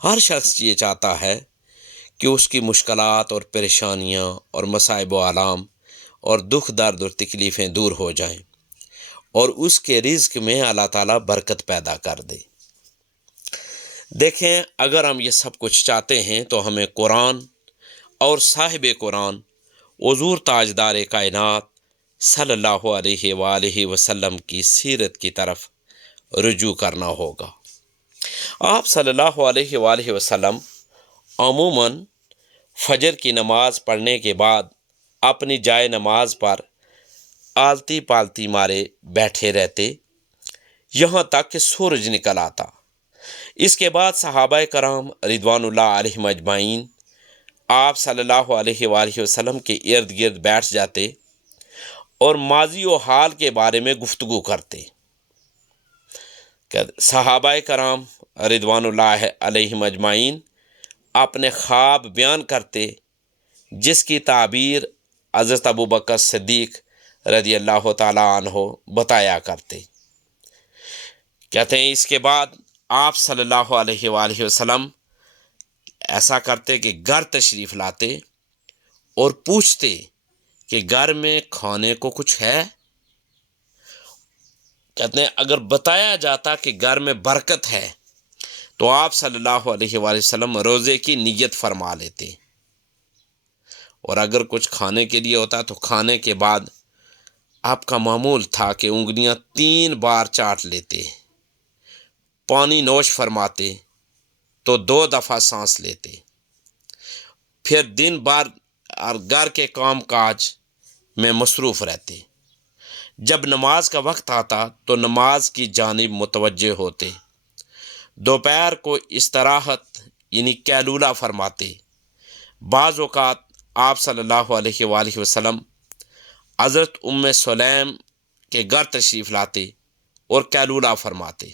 ہر شخص یہ چاہتا ہے کہ اس کی مشکلات اور پریشانیاں اور مصائب و آلام اور دکھ درد اور تکلیفیں دور ہو جائیں اور اس کے رزق میں اللہ تعالیٰ برکت پیدا کر دے۔ دیکھیں، اگر ہم یہ سب کچھ چاہتے ہیں تو ہمیں قرآن اور صاحب قرآن حضور تاجدار کائنات صلی اللہ علیہ وآلہ وسلم کی سیرت کی طرف رجوع کرنا ہوگا۔ آپ صلی اللہ علیہ وآلہ وسلم عموماً فجر کی نماز پڑھنے کے بعد اپنی جائے نماز پر آلتی پالتی مارے بیٹھے رہتے یہاں تک کہ سورج نکل آتا۔ اس کے بعد صحابہ کرام رضوان اللہ علیہم اجمعین آپ صلی اللہ علیہ وآلہ وسلم کے ارد گرد بیٹھ جاتے اور ماضی و حال کے بارے میں گفتگو کرتے۔ صحابہ کرام رضوان اللہ علیہم اجمعین اپنے خواب بیان کرتے، جس کی تعبیر حضرت ابوبکر صدیق رضی اللہ تعالیٰ عنہ بتایا کرتے۔ کہتے ہیں اس کے بعد آپ صلی اللہ علیہ وآلہ وسلم ایسا کرتے کہ گھر تشریف لاتے اور پوچھتے کہ گھر میں کھانے کو کچھ ہے؟ کہتے ہیں اگر بتایا جاتا کہ گھر میں برکت ہے تو آپ صلی اللہ علیہ وآلہ وسلم روزے کی نیت فرما لیتے، اور اگر کچھ کھانے کے لیے ہوتا تو کھانے کے بعد آپ کا معمول تھا کہ انگلیاں 3 بار چاٹ لیتے، پانی نوش فرماتے تو 2 دفعہ سانس لیتے، پھر دن بھر اور گھر کے کام کاج میں مصروف رہتے۔ جب نماز کا وقت آتا تو نماز کی جانب متوجہ ہوتے، دوپہر کو استراحت یعنی قیلولہ فرماتے۔ بعض اوقات آپ صلی اللہ علیہ وآلہ وسلم حضرت ام سلیم کے گھر تشریف لاتے اور قیلولہ فرماتے۔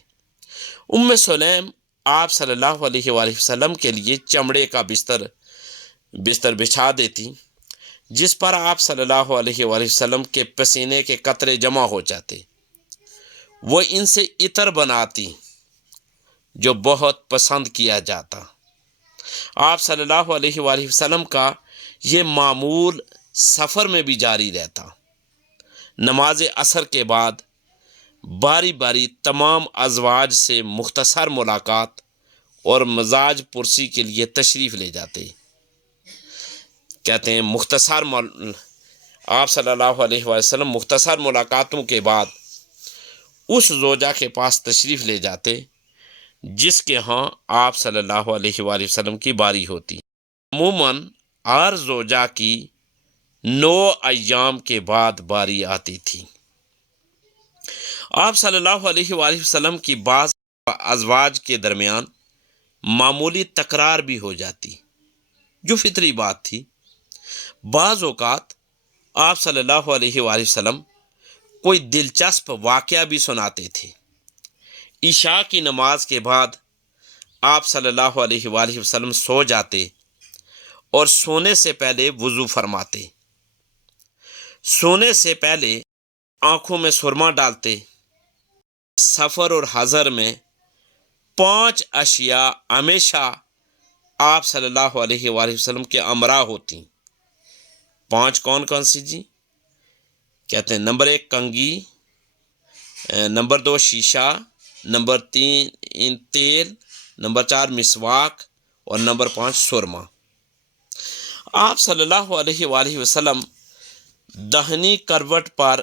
ام سلیم آپ صلی اللہ علیہ وآلہ وسلم کے لیے چمڑے کا بستر بچھا دیتی، جس پر آپ صلی اللہ علیہ وآلہ وسلم کے پسینے کے قطرے جمع ہو جاتے۔ وہ ان سے عطر بناتی جو بہت پسند کیا جاتا۔ آپ صلی اللہ علیہ وآلہ وسلم کا یہ معمول سفر میں بھی جاری رہتا۔ نماز عصر کے بعد باری باری تمام ازواج سے مختصر ملاقات اور مزاج پرسی کے لیے تشریف لے جاتے۔ کہتے ہیں آپ صلی اللہ علیہ وآلہ وسلم مختصر ملاقاتوں کے بعد اس زوجہ کے پاس تشریف لے جاتے جس کے ہاں آپ صلی اللہ علیہ وآلہ وسلم کی باری ہوتی۔ عموماً ہر زوجہ کی 9 ایام کے بعد باری آتی تھی۔ آپ صلی اللہ علیہ وآلہ وسلم کی بعض ازواج کے درمیان معمولی تکرار بھی ہو جاتی، جو فطری بات تھی۔ بعض اوقات آپ صلی اللہ علیہ وآلہ وسلم کوئی دلچسپ واقعہ بھی سناتے تھے۔ عشاء کی نماز کے بعد آپ صلی اللہ علیہ وآلہ وسلم سو جاتے اور سونے سے پہلے وضو فرماتے۔ سونے سے پہلے آنکھوں میں سرما ڈالتے۔ سفر اور حضر میں 5 اشیاء ہمیشہ آپ صلی اللہ علیہ وآلہ وسلم کے امراء ہوتی۔ 5 کون سی جی؟ کہتے ہیں نمبر 1 کنگھی، نمبر 2 شیشہ، نمبر 3 تیل، نمبر 4 مسواک اور نمبر 5 سرما۔ آپ صلی اللہ علیہ وآلہ وسلم داہنی کروٹ پر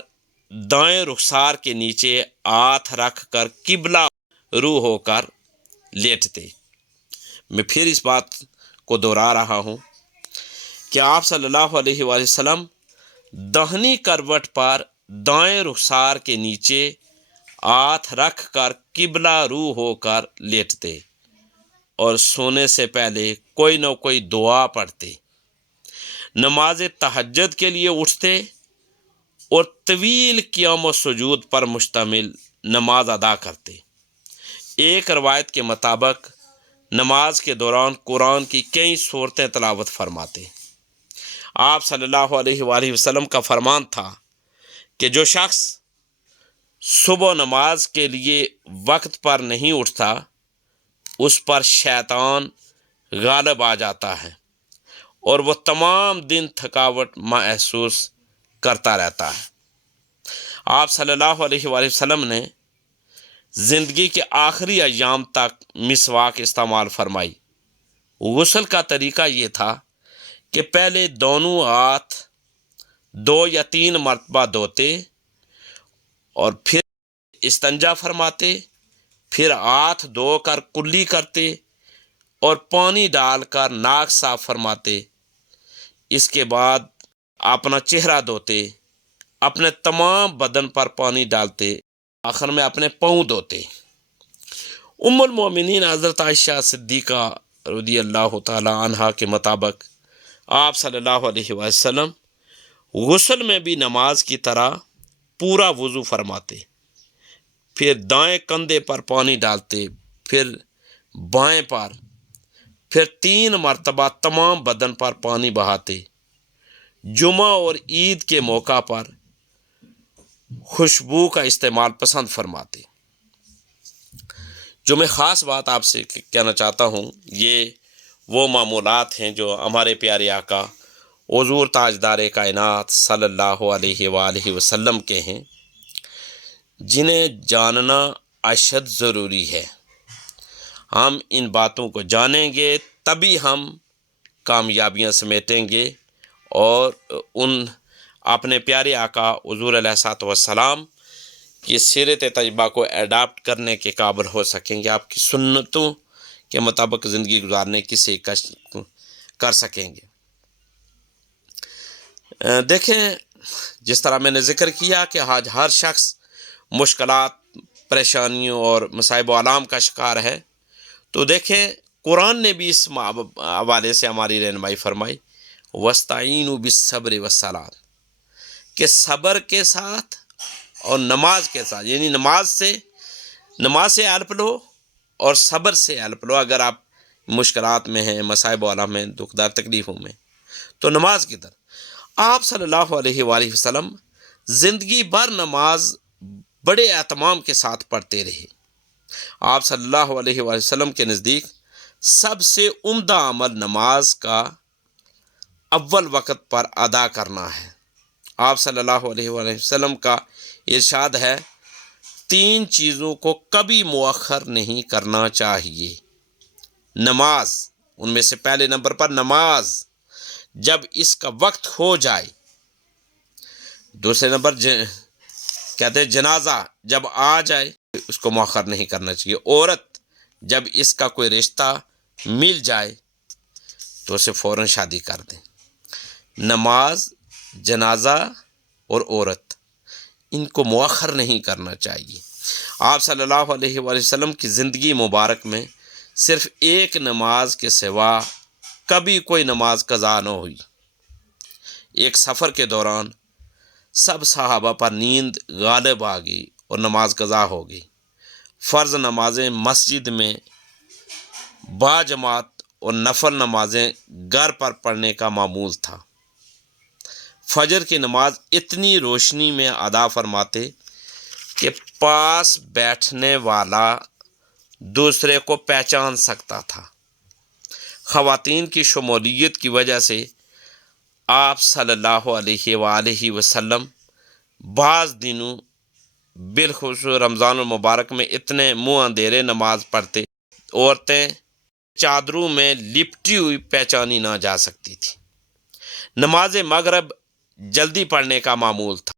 دائیں رخسار کے نیچے ہاتھ رکھ کر قبلہ رو ہو کر لیٹتے۔ میں پھر اس بات کو دہرا رہا ہوں کہ آپ صلی اللہ علیہ وآلہ وسلم داہنی کروٹ پر دائیں رخسار کے نیچے ہاتھ رکھ کر قبلہ رو ہو کر لیٹتے اور سونے سے پہلے کوئی نہ کوئی دعا پڑھتے۔ نماز تہجد کے لیے اٹھتے اور طویل قیام و سجود پر مشتمل نماز ادا کرتے۔ ایک روایت کے مطابق نماز کے دوران قرآن کی کئی سورتیں تلاوت فرماتے۔ آپ صلی اللہ علیہ وآلہ وسلم کا فرمان تھا کہ جو شخص صبح نماز کے لیے وقت پر نہیں اٹھتا اس پر شیطان غالب آ جاتا ہے اور وہ تمام دن تھکاوٹ محسوس کرتا رہتا ہے۔ آپ صلی اللہ علیہ وآلہ وسلم نے زندگی کے آخری ایام تک مسواک استعمال فرمائی۔ غسل کا طریقہ یہ تھا کہ پہلے دونوں ہاتھ 2 یا 3 مرتبہ دھوتے اور پھر استنجا فرماتے، پھر ہاتھ دھو کر کلی کرتے اور پانی ڈال کر ناک صاف فرماتے۔ اس کے بعد اپنا چہرہ دھوتے، اپنے تمام بدن پر پانی ڈالتے، آخر میں اپنے پاؤں دھوتے۔ ام المومنین حضرت عائشہ صدیقہ رضی اللہ تعالی عنہا کے مطابق آپ صلی اللہ علیہ وسلم غسل میں بھی نماز کی طرح پورا وضو فرماتے، پھر دائیں کندھے پر پانی ڈالتے، پھر بائیں پر، پھر 3 مرتبہ تمام بدن پر پانی بہاتے۔ جمعہ اور عید کے موقع پر خوشبو کا استعمال پسند فرماتے۔ جو میں خاص بات آپ سے کہنا چاہتا ہوں، یہ وہ معمولات ہیں جو ہمارے پیارے آقا حضور تاجدار کائنات صلی اللہ علیہ وآلہ وسلم کے ہیں، جنہیں جاننا اشد ضروری ہے۔ ہم ان باتوں کو جانیں گے تبھی ہم کامیابیاں سمیٹیں گے اور ان اپنے پیارے آقا حضور علیہ الصلوۃ والسلام کی سیرت طیبہ کو ایڈاپٹ کرنے کے قابل ہو سکیں گے، آپ کی سنتوں کے مطابق زندگی گزارنے کی سیکھ کر سکیں گے۔ دیکھیں، جس طرح میں نے ذکر کیا کہ آج ہر شخص مشکلات، پریشانیوں اور مصائب و آلام کا شکار ہے، تو دیکھیں قرآن نے بھی اس حوالے سے ہماری رہنمائی فرمائی، وَاسْتَعِینُوا بِالصَّبْرِ وَالصَّلَاةِ، کہ صبر کے ساتھ اور نماز کے ساتھ، یعنی نماز سے ہیلپ لو اور صبر سے ہیلپ لو۔ اگر آپ مشکلات میں ہیں، مصائب و آلام میں، دکھ دار تکلیفوں میں، تو نماز کی طرف آپ صلی اللہ علیہ وآلہ وسلم زندگی بھر نماز بڑے اہتمام کے ساتھ پڑھتے رہے۔ آپ صلی اللہ علیہ وآلہ وسلم کے نزدیک سب سے عمدہ عمل نماز کا اول وقت پر ادا کرنا ہے۔ آپ صلی اللہ علیہ وآلہ وسلم کا ارشاد ہے، 3 چیزوں کو کبھی مؤخر نہیں کرنا چاہیے۔ نماز، ان میں سے پہلے نمبر پر نماز جب اس کا وقت ہو جائے، دوسرے نمبر کہتے ہیں جنازہ جب آ جائے اس کو مؤخر نہیں کرنا چاہیے، عورت جب اس کا کوئی رشتہ مل جائے تو اسے فوراً شادی کر دیں۔ نماز، جنازہ اور عورت، ان کو مؤخر نہیں کرنا چاہیے۔ آپ صلی اللہ علیہ وآلہ وسلم کی زندگی مبارک میں صرف ایک نماز کے سوا کبھی کوئی نماز قضا نہ ہوئی۔ ایک سفر کے دوران سب صحابہ پر نیند غالب آ گئی اور نماز قضا ہو گئی۔ فرض نمازیں مسجد میں باجماعت اور نفل نمازیں گھر پر پڑھنے کا معمول تھا۔ فجر کی نماز اتنی روشنی میں ادا فرماتے کہ پاس بیٹھنے والا دوسرے کو پہچان سکتا تھا۔ خواتین کی شمولیت کی وجہ سے آپ صلی اللہ علیہ وآلہ وسلم بعض دنوں بالخصوص رمضان المبارک میں اتنے منہ اندھیرے نماز پڑھتے، عورتیں چادروں میں لپٹی ہوئی پہچانی نہ جا سکتی تھی۔ نماز مغرب جلدی پڑھنے کا معمول تھا۔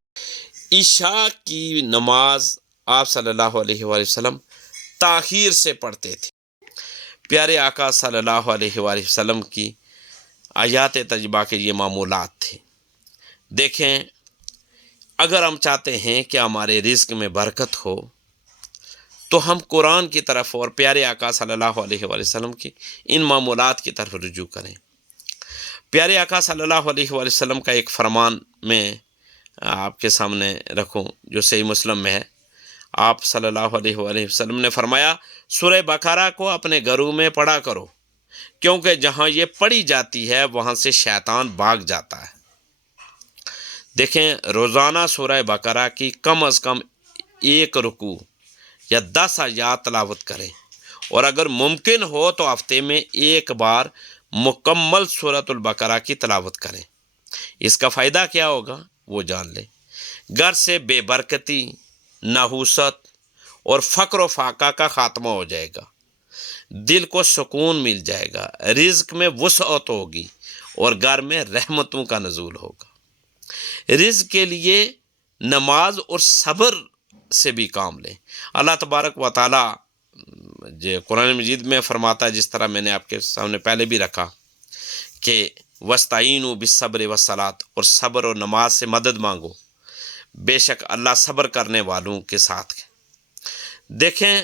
عشاء کی نماز آپ صلی اللہ علیہ وآلہ وسلم تاخیر سے پڑھتے تھے۔ پیارے آقا صلی اللہ علیہ وآلہ وسلم کی آیات طیبہ کے یہ معمولات تھے۔ دیکھیں، اگر ہم چاہتے ہیں کہ ہمارے رزق میں برکت ہو تو ہم قرآن کی طرف اور پیارے آقا صلی اللہ علیہ وآلہ وسلم کی ان معمولات کی طرف رجوع کریں۔ پیارے آقا صلی اللہ علیہ وآلہ وسلم کا ایک فرمان میں آپ کے سامنے رکھوں جو صحیح مسلم میں ہے۔ آپ صلی اللہ علیہ وآلہ وسلم نے فرمایا، سورہ بقرہ کو اپنے گھروں میں پڑھا کرو، کیونکہ جہاں یہ پڑھی جاتی ہے وہاں سے شیطان بھاگ جاتا ہے۔ دیکھیں، روزانہ سورہ بقرہ کی کم از کم 1 رکوع یا 10 آیات تلاوت کریں اور اگر ممکن ہو تو ہفتے میں ایک بار مکمل سورۃ البقرہ کی تلاوت کریں۔ اس کا فائدہ کیا ہوگا وہ جان لیں۔ گھر سے بے برکتی، نحوست اور فقر و فاقہ کا خاتمہ ہو جائے گا، دل کو سکون مل جائے گا، رزق میں وسعت ہوگی اور گھر میں رحمتوں کا نزول ہوگا۔ رزق کے لیے نماز اور صبر سے بھی کام لیں۔ اللہ تبارک و تعالیٰ جو قرآن مجید میں فرماتا ہے، جس طرح میں نے آپ کے سامنے پہلے بھی رکھا کہ وَاسْتَعِینُوا بِالصَّبْرِ وَالصَّلَاةِ، اور صبر اور نماز سے مدد مانگو، بے شک اللہ صبر کرنے والوں کے ساتھ ہے۔ دیکھیں،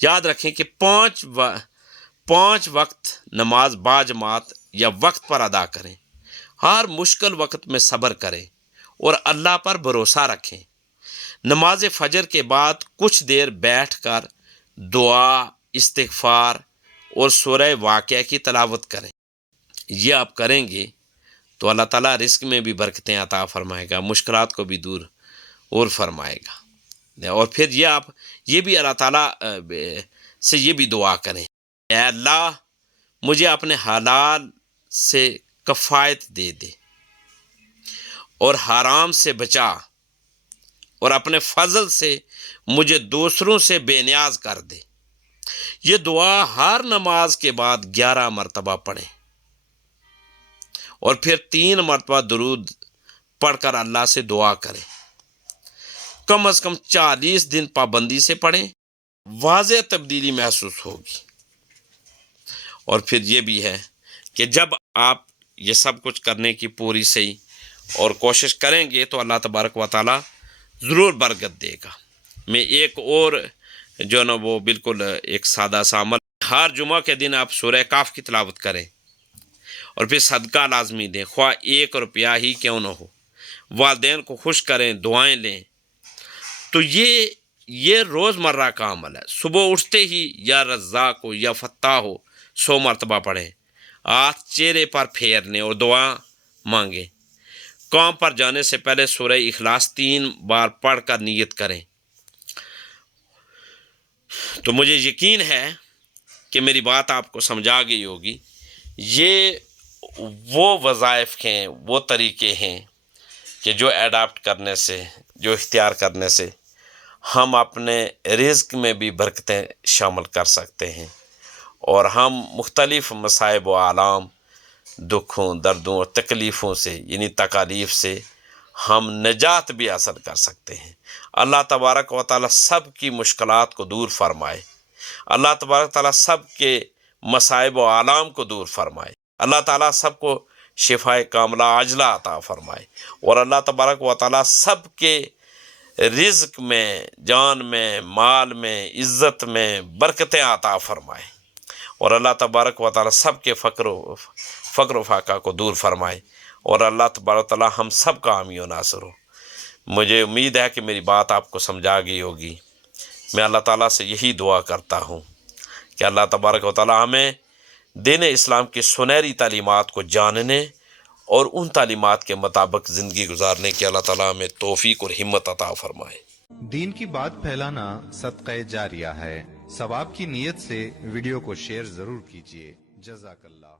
یاد رکھیں کہ پانچ وقت نماز باجماعت یا وقت پر ادا کریں، ہر مشکل وقت میں صبر کریں اور اللہ پر بھروسہ رکھیں۔ نماز فجر کے بعد کچھ دیر بیٹھ کر دعا، استغفار اور سورہ واقعہ کی تلاوت کریں۔ یہ آپ کریں گے تو اللہ تعالیٰ رزق میں بھی برکتیں عطا فرمائے گا، مشکلات کو بھی دور اور فرمائے گا۔ اور پھر یہ بھی اللہ تعالیٰ سے یہ بھی دعا کریں، اے اللہ مجھے اپنے حلال سے کفایت دے دے اور حرام سے بچا، اور اپنے فضل سے مجھے دوسروں سے بے نیاز کر دے۔ یہ دعا ہر نماز کے بعد 11 مرتبہ پڑھیں اور پھر 3 مرتبہ درود پڑھ کر اللہ سے دعا کریں۔ کم از کم 40 دن پابندی سے پڑھیں، واضح تبدیلی محسوس ہوگی۔ اور پھر یہ بھی ہے کہ جب آپ یہ سب کچھ کرنے کی پوری صحیح اور کوشش کریں گے تو اللہ تبارک و تعالیٰ ضرور برکت دے گا۔ میں ایک اور جو نا وہ بالکل ایک سادہ سا عمل، ہر جمعہ کے دن آپ سورہ کاف کی تلاوت کریں اور پھر صدقہ لازمی دیں، خواہ 1 روپیہ ہی کیوں نہ ہو۔ والدین کو خوش کریں، دعائیں لیں۔ تو یہ روزمرہ کا عمل ہے۔ صبح اٹھتے ہی یا رزاق ہو یا فتاح ہو 100 مرتبہ پڑھیں، ہاتھ چہرے پر پھیرنے اور دعا مانگیں۔ کام پر جانے سے پہلے سورہ اخلاص 3 بار پڑھ کر نیت کریں۔ تو مجھے یقین ہے کہ میری بات آپ کو سمجھا گئی ہوگی۔ یہ وہ وظائف ہیں، وہ طریقے ہیں کہ جو ایڈاپٹ کرنے سے، جو اختیار کرنے سے ہم اپنے رزق میں بھی برکتیں شامل کر سکتے ہیں اور ہم مختلف مصائب و آلام، دکھوں، دردوں اور تکلیفوں سے یعنی تکالیف سے ہم نجات بھی حاصل کر سکتے ہیں۔ اللہ تبارک و تعالیٰ سب کی مشکلات کو دور فرمائے، اللہ تبارک و تعالیٰ سب کے مصائب و آلام کو دور فرمائے، اللہ تعالیٰ سب کو شفائے کاملہ عاجلہ عطا فرمائے، اور اللہ تبارک و تعالیٰ سب کے رزق میں، جان میں، مال میں، عزت میں برکتیں عطا فرمائے، اور اللہ تبارک و تعالیٰ سب کے فقر و فاقہ کو دور فرمائے، اور اللہ تبارک و تعالیٰ ہم سب کا حامی و ناصر ہو۔ مجھے امید ہے کہ میری بات آپ کو سمجھا گئی ہوگی۔ میں اللہ تعالیٰ سے یہی دعا کرتا ہوں کہ اللہ تبارک و تعالیٰ ہمیں دین اسلام کی سنہری تعلیمات کو جاننے اور ان تعلیمات کے مطابق زندگی گزارنے کی اللہ تعالیٰ ہمیں توفیق اور ہمت عطا فرمائے۔ دین کی بات پھیلانا صدقہ جاریہ ہے، ثواب کی نیت سے ویڈیو کو شیئر ضرور کیجیے۔ جزاک اللہ۔